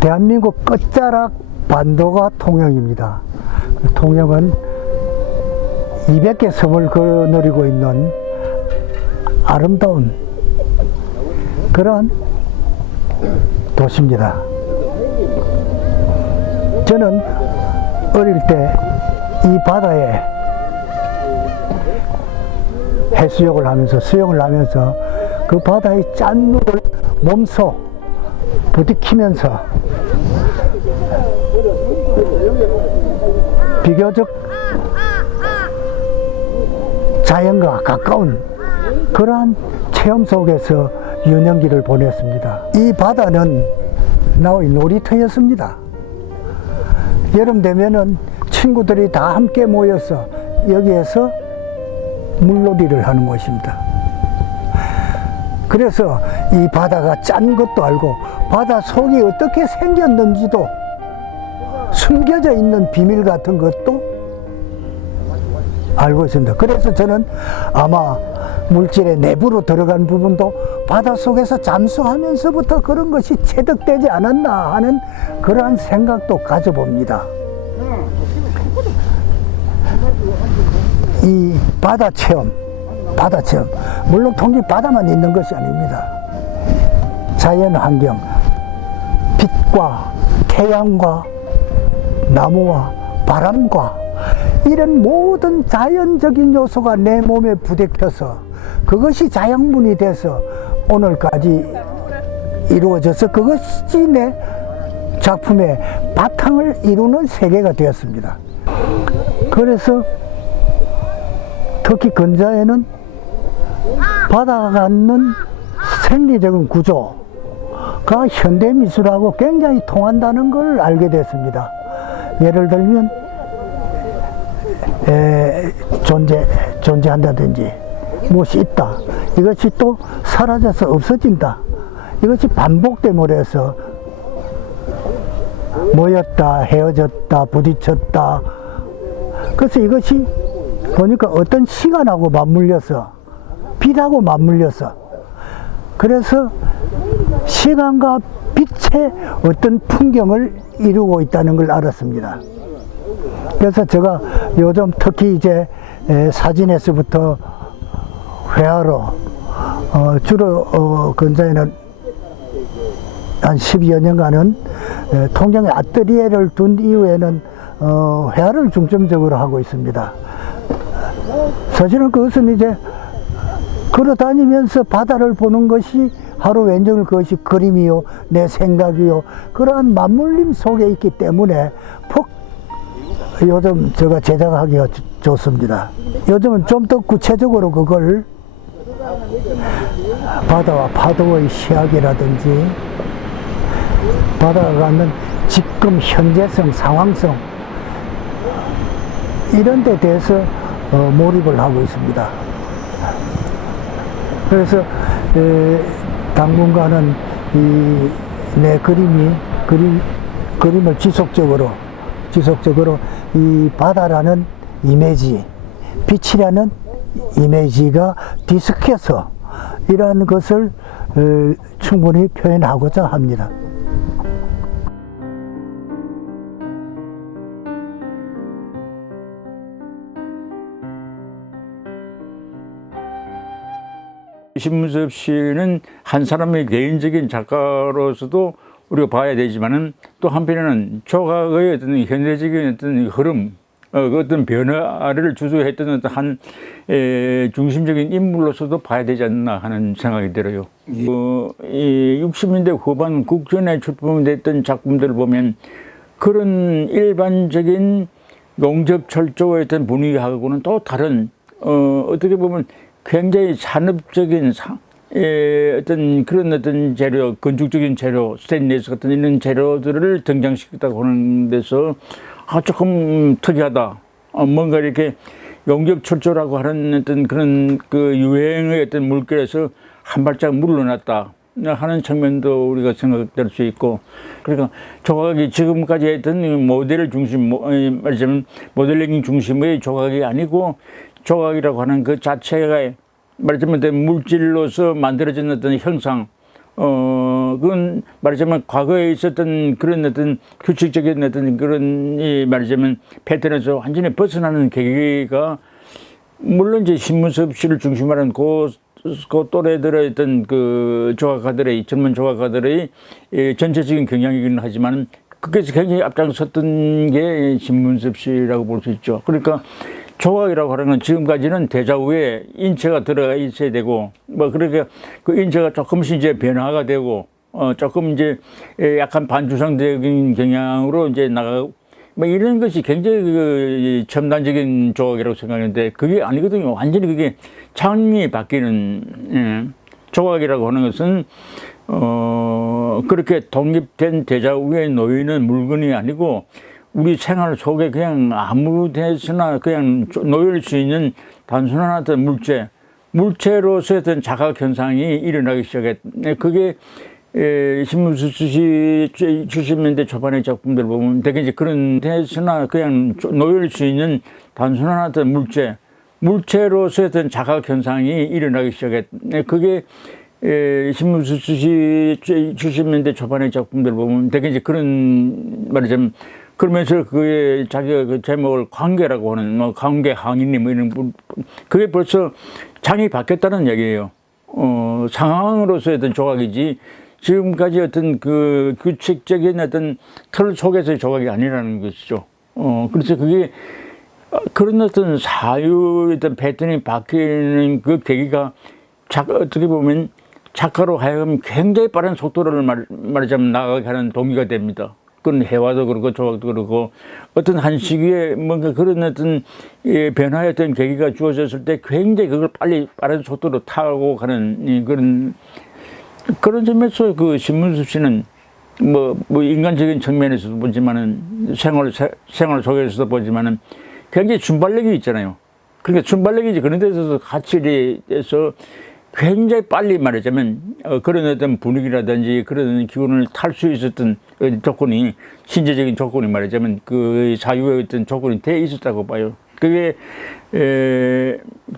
대한민국 끝자락 반도가 통영입니다. 통영은 200개 섬을 거느리고 있는 아름다운 그런 도시입니다. 저는 어릴 때 이 바다에 해수욕을 하면서 수영을 하면서 그 바다의 짠물을 몸소 부딪히면서 비교적 자연과 가까운 그러한 체험 속에서 유년기를 보냈습니다. 이 바다는 나의 놀이터였습니다. 여름 되면은 친구들이 다 함께 모여서 여기에서 물놀이를 하는 곳입니다. 그래서 이 바다가 짠 것도 알고 바다 속이 어떻게 생겼는지도 숨겨져 있는 비밀 같은 것도 알고 있습니다. 그래서 저는 아마 물질의 내부로 들어간 부분도 바다 속에서 잠수하면서부터 그런 것이 체득되지 않았나 하는 그러한 생각도 가져봅니다. 이 바다 체험, 물론 통지 바다만 있는 것이 아닙니다. 자연 환경, 빛과 태양과 나무와 바람과 이런 모든 자연적인 요소가 내 몸에 부대껴서 그것이 자양분이 돼서 오늘까지 이루어져서 그것이 내 작품의 바탕을 이루는 세계가 되었습니다. 그래서 특히 근자에는 바다가 갖는 생리적인 구조가 현대미술하고 굉장히 통한다는 걸 알게 됐습니다. 예를 들면 존재한다든지 무엇이 있다, 이것이 또 사라져서 없어진다, 이것이 반복됨으로 해서 모였다, 헤어졌다, 부딪혔다. 그래서 이것이 보니까 어떤 시간하고 맞물려서, 빛하고 맞물려서, 그래서 시간과 빛의 어떤 풍경을 이루고 있다는 걸 알았습니다. 그래서 제가 요즘 특히 이제 사진에서부터 회화로 주로 근자에는 한 12여 년간은 통영에 아뜨리에를 둔 이후에는 회화를 중점적으로 하고 있습니다. 사실은 그것은 이제 걸어다니면서 바다를 보는 것이 하루 왼종일 그것이 그림이요, 내 생각이요, 그러한 맞물림 속에 있기 때문에 요즘 제가 제작하기가 좋습니다. 요즘은 좀 더 구체적으로 그걸 바다와 파도의 시학이라든지 바다가 갖는 지금 현재성, 상황성 이런 데 대해서 몰입을 하고 있습니다. 그래서 당분간은 내 그림을 지속적으로 이 바다라는 이미지, 빛이라는 이미지가 뒤섞여서 이러한 것을 충분히 표현하고자 합니다. 신문섭 씨는 한 사람의 개인적인 작가로서도 우리가 봐야 되지만은 또 한편에는 조각의 어떤 현대적인 어떤 흐름, 어떤 변화를 주도했던 어떤 한 중심적인 인물로서도 봐야 되지 않나 하는 생각이 들어요. 이 60년대 후반 국전에 출품됐던 작품들을 보면 그런 일반적인 용접철조의 어떤 분위기하고는 또 다른 어떻게 보면 굉장히 산업적인 어떤 그런 어떤 재료, 건축적인 재료, 스테인리스 같은 이런 재료들을 등장시켰다고 하는 데서 조금 특이하다. 뭔가 이렇게 용접철조라고 하는 어떤 그런 그 유행의 어떤 물결에서 한 발짝 물러났다 하는 측면도 우리가 생각될 수 있고, 그러니까 조각이 지금까지 했던 모델 중심, 말하자면 모델링 중심의 조각이 아니고 조각이라고 하는 그 자체가 말하자면 물질로서 만들어진 어떤 형상, 그건 말하자면 과거에 있었던 그런 어떤 규칙적인 어떤 그런 이 말하자면 패턴에서 완전히 벗어나는 계기가 물론 이제 신문섭씨를 중심으로 한 그 또래들의 어떤 그 조각가들의 젊은 조각가들의 전체적인 경향이긴 하지만 그게서 굉장히 앞장섰던 게 신문섭씨라고 볼 수 있죠. 그러니까 조각이라고 하는 건 지금까지는 대자우에 인체가 들어가 있어야 되고 뭐 그러니까 그 인체가 조금씩 이제 변화가 되고 조금 이제 약간 반주상적인 경향으로 이제 나가고 뭐 이런 것이 굉장히 그 첨단적인 조각이라고 생각하는데 그게 아니거든요. 완전히 그게 장이 바뀌는 조각이라고 하는 것은 그렇게 독립된 대자우에 놓이는 물건이 아니고 우리 생활 속에 그냥 아무 데서나 그냥 놓일 수 있는 단순한 어떤 물체로서의 어떤 자각 현상이 일어나기 시작했네. 그게 신문수 씨 70년대 초반의 작품들 보면 되게 이제 그런 데서나 그냥 놓일 수 있는 단순한 어떤 물체로서의 어떤 자각 현상이 일어나기 시작했네. 그게 신문수 씨 70년대 초반의 작품들 보면 되게 이제 그런 말하자면 그러면서 그의 자기가 그 제목을 관계라고 하는 뭐 관계 항인님 뭐 이런 그게 벌써 장이 바뀌었다는 얘기예요. 상황으로서의 어떤 조각이지 지금까지 어떤 그 규칙적인 어떤 틀 속에서의 조각이 아니라는 것이죠. 그래서 그게 그런 어떤 사유의 어떤 패턴이 바뀌는 그 계기가 어떻게 보면 작가로 하여금 굉장히 빠른 속도를 말하자면 나가게 하는 동기가 됩니다. 그건 해와도 그렇고 조각도 그렇고 어떤 한 시기에 뭔가 그런 어떤 변화의 어떤 계기가 주어졌을 때 굉장히 그걸 빠른 속도로 타고 가는 그런 점에서 그 신문섭 씨는 뭐 인간적인 측면에서도 보지만은 생활 속에서도 보지만은 굉장히 순발력이 있잖아요. 그러니까 순발력이지 그런 데서 같이 해서 굉장히 빨리 말하자면 그런 어떤 분위기라든지 그런 기운을 탈 수 있었던 조건이 신체적인 조건이 말하자면 그 사유의 어떤 조건이 돼 있었다고 봐요. 그게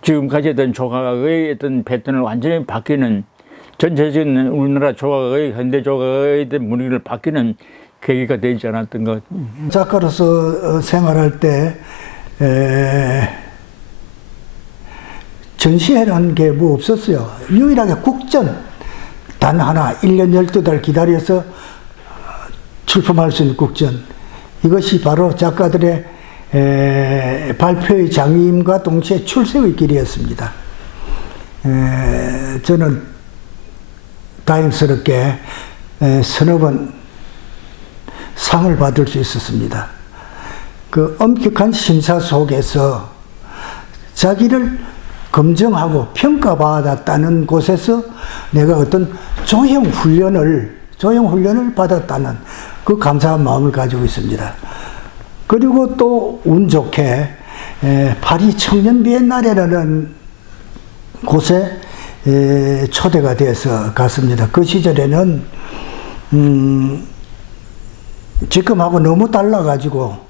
지금까지 어떤 조각의 어떤 패턴을 완전히 바뀌는 전체적인 우리나라 조각의 현대 조각의 어떤 분위기를 바뀌는 계기가 되지 않았던가. 작가로서 생활할 때 전시회라는 게 뭐 없었어요. 유일하게 국전 단 하나 1년 12달 기다려서 출품할 수 있는 국전. 이것이 바로 작가들의 발표의 장임과 동시에 출세의 길이었습니다. 저는 다행스럽게 서너 번 상을 받을 수 있었습니다. 그 엄격한 심사 속에서 자기를 검증하고 평가받았다는 곳에서 내가 어떤 조형 훈련을 받았다는 그 감사한 마음을 가지고 있습니다. 그리고 또 운 좋게 파리 청년 비엔날레라는 곳에 초대가 돼서 갔습니다. 그 시절에는 지금하고 너무 달라가지고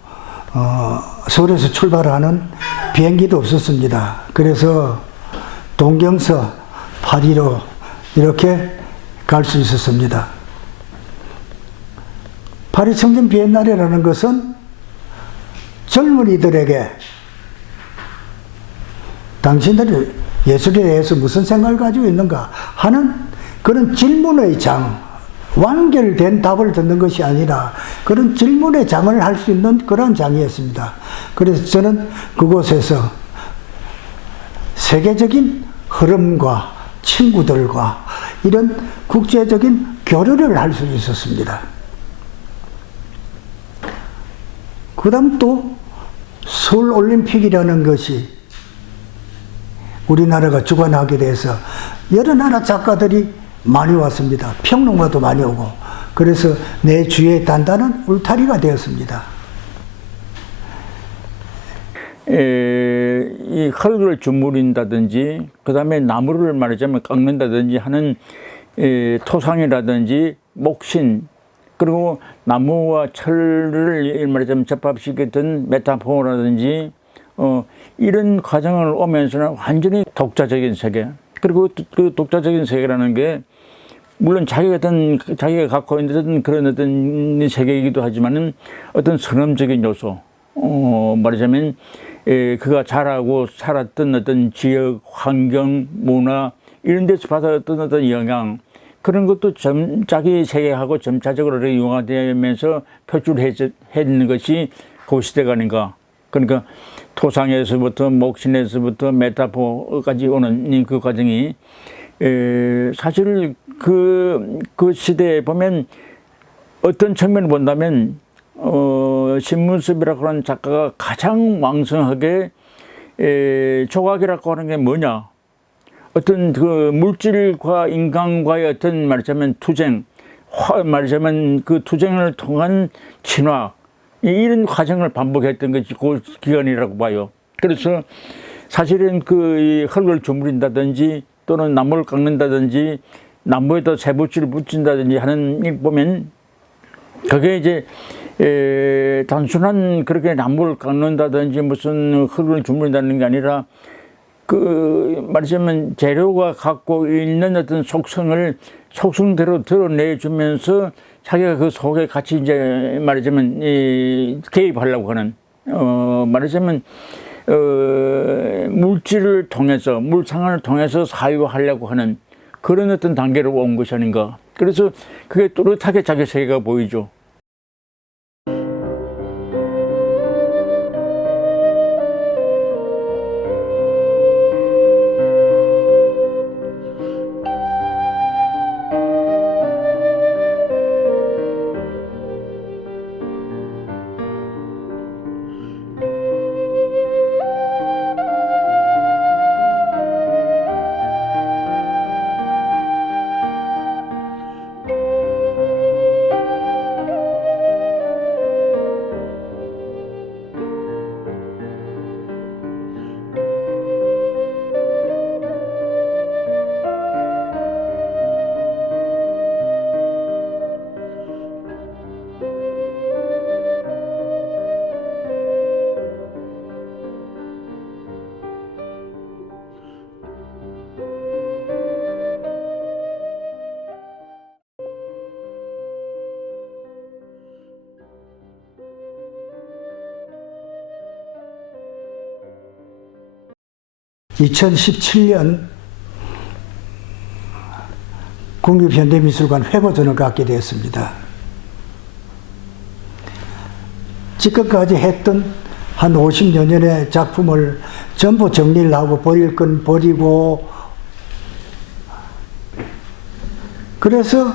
서울에서 출발하는 비행기도 없었습니다. 그래서 동경서 파리로 이렇게 갈 수 있었습니다. 파리 청년 비엔날레라는 것은 젊은이들에게 당신들이 예술에 대해서 무슨 생각을 가지고 있는가 하는 그런 질문의 장, 완결된 답을 듣는 것이 아니라 그런 질문의 장을 할 수 있는 그런 장이었습니다. 그래서 저는 그곳에서 세계적인 흐름과 친구들과 이런 국제적인 교류를 할 수 있었습니다. 그 다음 또 서울올림픽이라는 것이 우리나라가 주관하게 돼서 여러 나라 작가들이 많이 왔습니다. 평론가도 많이 오고. 그래서 내 주위에 단단한 울타리가 되었습니다. 이 흙을 주무린다든지 그 다음에 나무를 말하자면 깎는다든지 하는 토상이라든지 목신 그리고 나무와 철을 말하자면 접합시켰던 메타포라든지 이런 과정을 오면서는 완전히 독자적인 세계 그리고 그 독자적인 세계라는 게 물론 자기가 갖고 있는 그런 어떤 세계이기도 하지만은 어떤 선험적인 요소, 말하자면 그가 자라고 살았던 어떤 지역, 환경, 문화 이런 데서 받았던 어떤 영향, 그런 것도 자기 세계하고 점차적으로 융화되면서 표출했는 것이 그 시대가 아닌가. 그러니까 토상에서부터 목신에서부터 메타포까지 오는 그 과정이 사실 그 시대에 보면 어떤 측면을 본다면 신문섭이라고 하는 작가가 가장 왕성하게 조각이라고 하는 게 뭐냐, 어떤 그 물질과 인간과의 어떤 말하자면 투쟁, 말하자면 그 투쟁을 통한 진화, 이런 과정을 반복했던 것이 그 기간이라고 봐요. 그래서 사실은 그 흙을 주무린다든지 또는 나무를 깎는다든지 나무에다 세부치를 붙인다든지 하는 일 보면 그게 이제 단순한 그렇게 나무를 깎는다든지 무슨 흙을 주무린다는 게 아니라 그 말하자면 재료가 갖고 있는 어떤 속성대로 드러내주면서 자기가 그 속에 같이 이제 말하자면 개입하려고 하는 말하자면 물질을 통해서 물상을 통해서 사유하려고 하는 그런 어떤 단계로 온 것이 아닌가. 그래서 그게 또렷하게 자기 세계가 보이죠. (2017년) 국립현대미술관 회고전을 갖게 되었습니다. 지금까지 했던 한 50여 년의 작품을 전부 정리를 하고 버릴 건 버리고, 그래서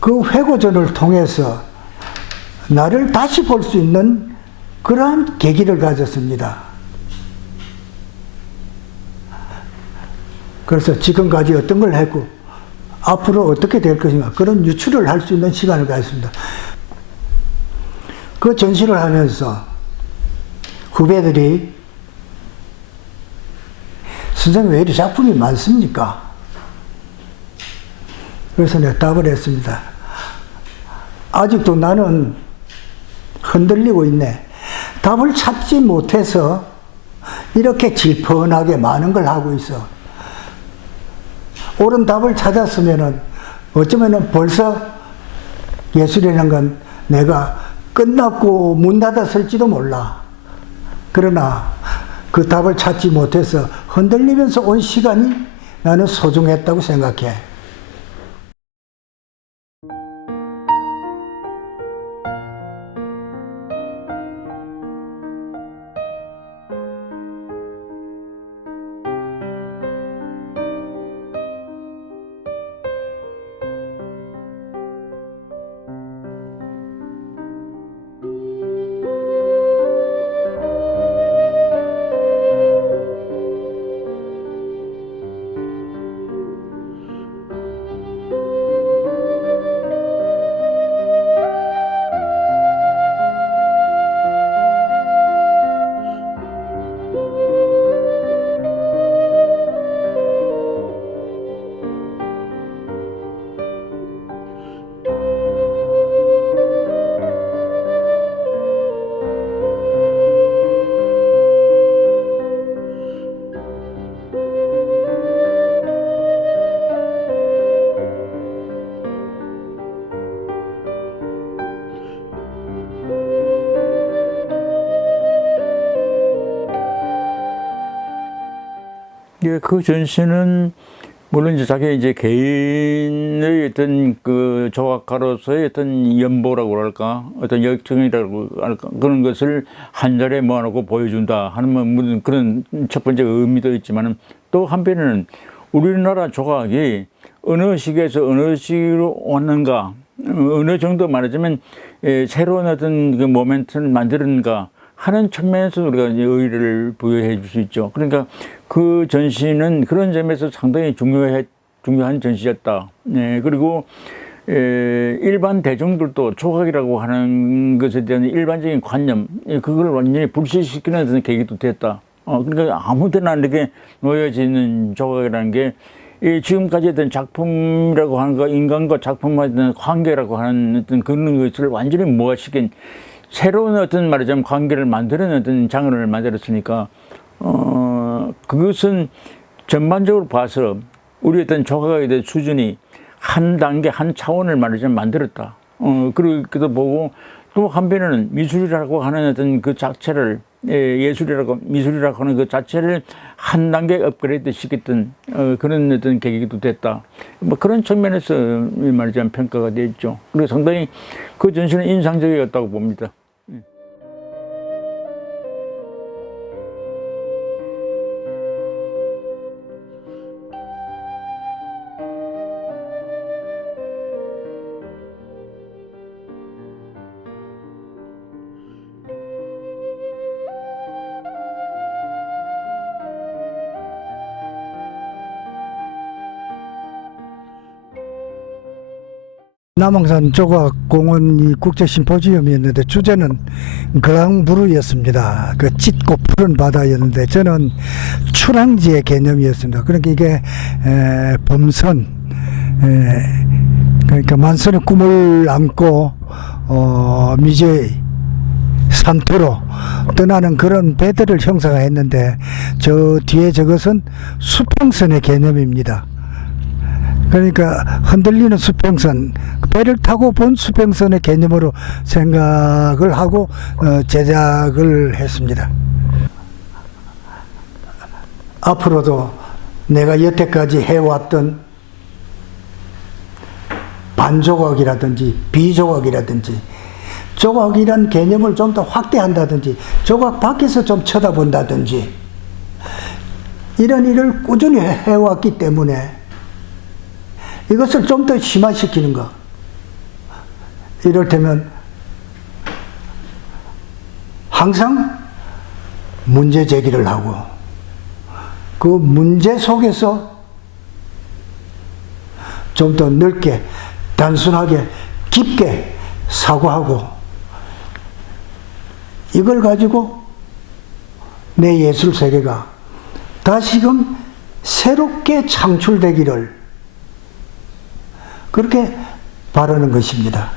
그 회고전을 통해서 나를 다시 볼 수 있는 그러한 계기를 가졌습니다. 그래서 지금까지 어떤 걸 했고 앞으로 어떻게 될 것인가, 그런 유추를 할 수 있는 시간을 가졌습니다. 그 전시를 하면서 후배들이 선생님 왜 이렇게 작품이 많습니까? 그래서 내가 답을 했습니다. 아직도 나는 흔들리고 있네. 답을 찾지 못해서 이렇게 질펀하게 많은 걸 하고 있어. 옳은 답을 찾았으면은 어쩌면은 벌써 예술이라는 건 내가 끝났고 문 닫았을지도 몰라. 그러나 그 답을 찾지 못해서 흔들리면서 온 시간이 나는 소중했다고 생각해. 예, 그 전시는 물론 이제 자기 이제 개인의 어떤 그 조각가로서의 어떤 연보라고 할까, 어떤 열정이라고 할까, 그런 것을 한 자리에 모아놓고 보여준다 하는 뭐 무슨 그런 첫 번째 의미도 있지만은 또 한편에는 우리나라 조각이 어느 시기에서 어느 시기로 왔는가, 어느 정도 말하자면 새로운 어떤 그 모멘트를 만드는가 하는 측면에서 우리가 이제 의의를 부여해 줄 수 있죠. 그러니까 그 전시는 그런 점에서 상당히 중요한 전시였다. 그리고 일반 대중들도 조각이라고 하는 것에 대한 일반적인 관념, 그걸 완전히 불식시키는 어떤 계기도 됐다. 그러니까 아무 데나 이렇게 놓여져 있는 조각이라는 게 지금까지 어떤 작품이라고 하는 거, 인간과 작품과의 어떤 관계라고 하는 어떤 그런 것을 완전히 무화시킨 새로운 어떤 말하자면 관계를 만드는 어떤 장르를 만들었으니까, 그것은 전반적으로 봐서 우리 어떤 조각에 대한 수준이 한 단계, 한 차원을 말하자면 만들었다. 그러기도 보고 또 한편에는 미술이라고 하는 어떤 그 자체를 미술이라고 하는 그 자체를 한 단계 업그레이드 시켰던 그런 어떤 계기도 됐다. 뭐 그런 측면에서 말하자면 평가가 됐죠. 그리고 상당히 그 전시는 인상적이었다고 봅니다. 남항산 조각공원이 국제심포지엄이었는데 주제는 그랑부르였습니다. 그 짙고 푸른 바다였는데 저는 출항지의 개념이었습니다. 그러니까 이게 범선, 그러니까 만선의 꿈을 안고 미제의 삼토로 떠나는 그런 배들을 형상화했는데 저 뒤에 저것은 수평선의 개념입니다. 그러니까 흔들리는 수평선, 배를 타고 본 수평선의 개념으로 생각을 하고 제작을 했습니다. 앞으로도 내가 여태까지 해왔던 반조각이라든지 비조각이라든지 조각이란 개념을 좀 더 확대한다든지 조각 밖에서 좀 쳐다본다든지 이런 일을 꾸준히 해왔기 때문에 이것을 좀 더 심화시키는 거. 이를테면 항상 문제 제기를 하고 그 문제 속에서 좀 더 넓게 단순하게 깊게 사고하고 이걸 가지고 내 예술 세계가 다시금 새롭게 창출되기를 그렇게 바라는 것입니다.